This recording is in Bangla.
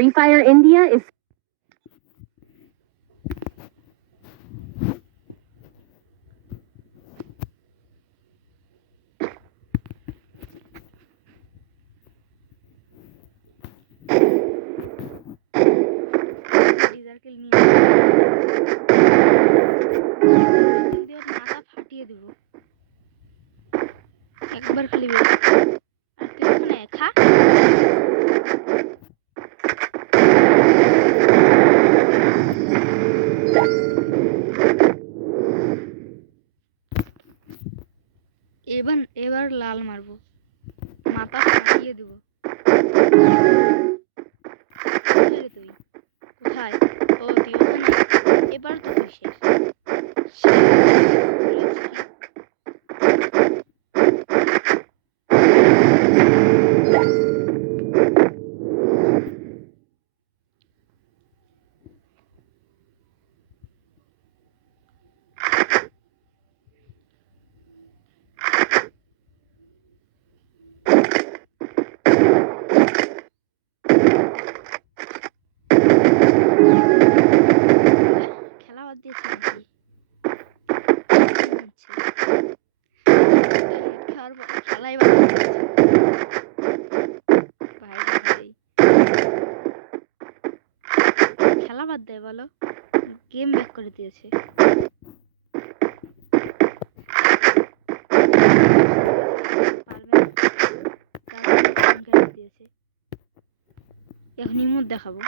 Free Fire India is ডিজার কিল নিয়ে দিয়ে মাথা ফাটিয়ে দেব একবার খালি বের আর তুই ওখানে খা এবার লাল মারবো মাথা ফাটিয়ে দেব তুই কোথায় ও তুই ওখানে এবার তো তুই শেষ খেলা বাদ দিয়েছে নাকি খেলাই বাদ দিয়েছে ভাই ভাই খেলা বাদ দেয় বলো গেম ব্যাক করে দিয়েছে এখন ইমোট দেখাবো